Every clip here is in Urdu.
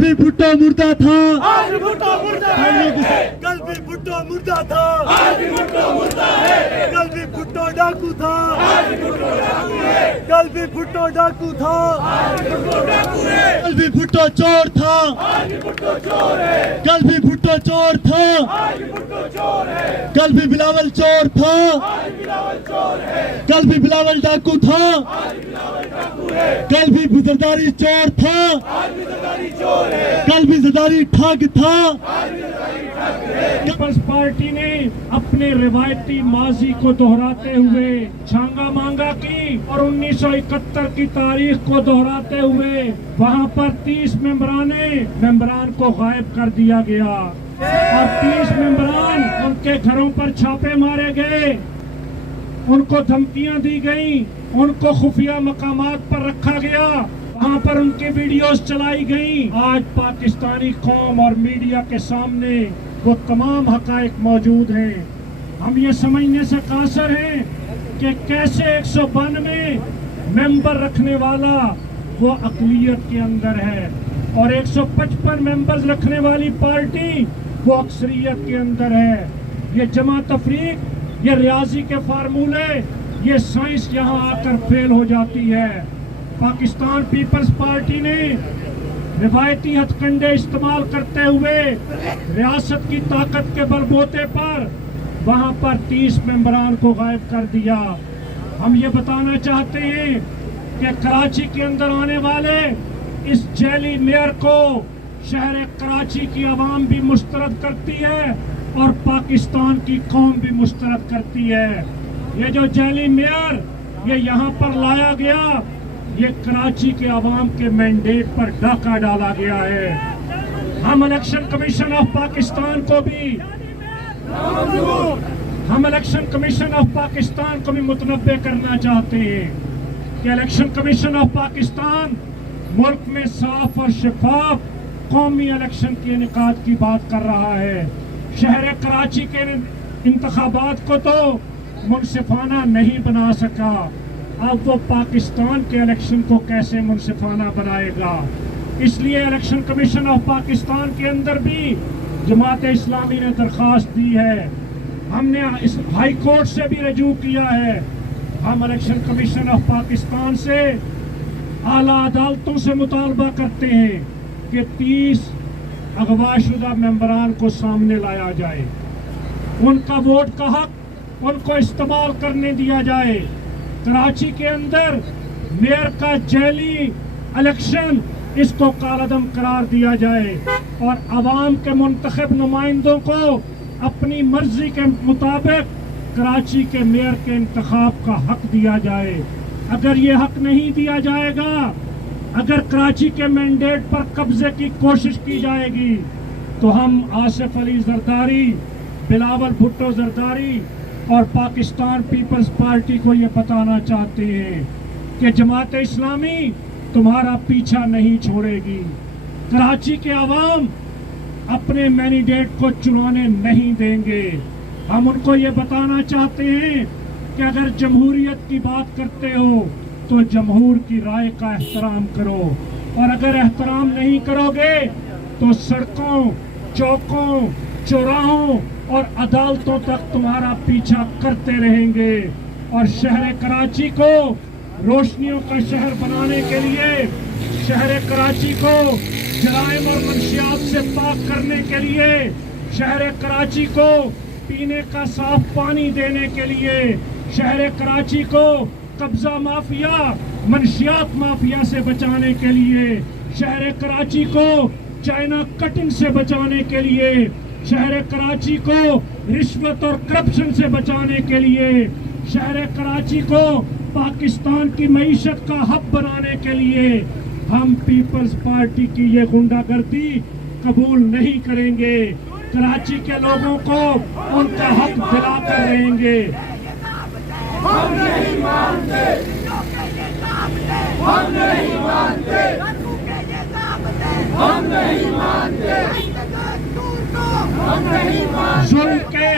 بھی بھٹو مردہ تھا، آج بھٹو مردہ ہے، کل بھی بھٹو مردہ تھا، آج بھی بھٹو مردہ ہے، کل بھی بھٹو ڈاکو تھا، آج بھی بھٹو ڈاکو ہے، کل بھی بھٹو ڈاکو تھا، آج بھی بھٹو ڈاکو ہے، کل بھی بھٹو چور تھا، آج بھی بھٹو چور ہے، کل بھی بھٹو چور تھا، آج بھی بھٹو چور ہے، کل بھی بلاول چور تھا، آج بلاول چور ہے، کل بھی بلاول ڈاکو تھا، آج بلاول ڈاکو ہے، کل بھی زرداری چور تھا، آج بھی زرداری چور ہے، کل بھی زرداری ٹھگ تھا۔ آج بھی زرداری ٹھگ ہے۔ پیپلز پارٹی نے اپنے روایتی ماضی کو دہراتے ہوئے چھانگا مانگا کی اور 1971 کی تاریخ کو دہراتے ہوئے وہاں پر 30 ممبران کو غائب کر دیا گیا اور 30 ممبران ان کے گھروں پر چھاپے مارے گئے، ان کو دھمکیاں دی گئیں، ان کو خفیہ مقامات پر رکھا گیا، وہاں پر ان کی ویڈیوز چلائی گئیں۔ آج پاکستانی قوم اور میڈیا کے سامنے وہ تمام حقائق موجود ہیں۔ ہم یہ سمجھنے سے قاصر ہیں کہ کیسے 192 ممبر رکھنے والا وہ اقلیت کے اندر ہے اور 155 ممبرز رکھنے والی پارٹی وہ اکثریت کے اندر ہے۔ یہ جمع تفریق، یہ ریاضی کے فارمولے، یہ سائنس یہاں آ کر فیل ہو جاتی ہے۔ پاکستان پیپلز پارٹی نے روایتی ہتھ کنڈے استعمال کرتے ہوئے ریاست کی طاقت کے بل بوتے پر وہاں پر 30 ممبران کو غائب کر دیا۔ ہم یہ بتانا چاہتے ہیں کہ کراچی کے اندر آنے والے اس جیلی میئر کو شہر کراچی کی عوام بھی مسترد کرتی ہے اور پاکستان کی قوم بھی مسترد کرتی ہے۔ یہ جو جیلی میئر یہ یہاں پر لایا گیا، یہ کراچی کے عوام کے مینڈیٹ پر ڈاکہ ڈالا گیا ہے۔ ہم الیکشن کمیشن آف پاکستان کو بھی متنبع کرنا چاہتے ہیں کہ الیکشن کمیشن آف پاکستان ملک میں صاف اور شفاف قومی الیکشن کے انعقاد کی بات کر رہا ہے۔ شہر کراچی کے انتخابات کو تو منصفانہ نہیں بنا سکا، اب وہ پاکستان کے الیکشن کو کیسے منصفانہ بنائے گا؟ اس لیے الیکشن کمیشن آف پاکستان کے اندر بھی جماعت اسلامی نے درخواست دی ہے، ہم نے اس ہائی کورٹ سے بھی رجوع کیا ہے۔ ہم الیکشن کمیشن آف پاکستان سے اعلیٰ عدالتوں سے مطالبہ کرتے ہیں کہ 30 اغوا شدہ ممبران کو سامنے لایا جائے، ان کا ووٹ کا حق ان کو استعمال کرنے دیا جائے۔ کراچی کے اندر میئر کا جیلی الیکشن اس کو کالعدم قرار دیا جائے اور عوام کے منتخب نمائندوں کو اپنی مرضی کے مطابق کراچی کے میئر کے انتخاب کا حق دیا جائے۔ اگر یہ حق نہیں دیا جائے گا، اگر کراچی کے مینڈیٹ پر قبضے کی کوشش کی جائے گی تو ہم آصف علی زرداری، بلاول بھٹو زرداری اور پاکستان پیپلز پارٹی کو یہ بتانا چاہتے ہیں کہ جماعت اسلامی تمہارا پیچھا نہیں چھوڑے گی۔ کراچی کے عوام اپنے مینڈیٹ کو چرانے نہیں دیں گے۔ ہم ان کو یہ بتانا چاہتے ہیں کہ اگر جمہوریت کی بات کرتے ہو تو جمہور کی رائے کا احترام کرو، اور اگر احترام نہیں کرو گے تو سڑکوں، چوکوں، چوراہوں اور عدالتوں تک تمہارا پیچھا کرتے رہیں گے۔ اور شہر کراچی کو روشنیوں کا شہر بنانے کے لیے، شہر کراچی کو جرائم اور منشیات سے پاک کرنے کے لیے، شہر کراچی کو پینے کا صاف پانی دینے کے لیے، شہر کراچی کو قبضہ مافیا، منشیات مافیا سے بچانے کے لیے، شہر کراچی کو چائنا کٹنگ سے بچانے کے لیے، شہر کراچی کو رشوت اور کرپشن سے بچانے کے لیے، شہر کراچی کو پاکستان کی معیشت کا ہب بنانے کے لیے ہم پیپلز پارٹی کی یہ غنڈہ گردی قبول نہیں کریں گے۔ کراچی کے لوگوں کو ان کا حق دلا کر رہیں گے۔ ہم نہیں مانتے، ہم نہیں مانتے، ہم نہیں مانتے، ہم نہیں مانتے۔ ظلم کے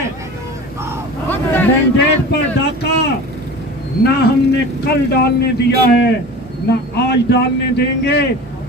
مینڈیٹ پر ڈاکہ نہ ہم نے کل ڈالنے دیا ہے، نہ آج ڈالنے دیں گے،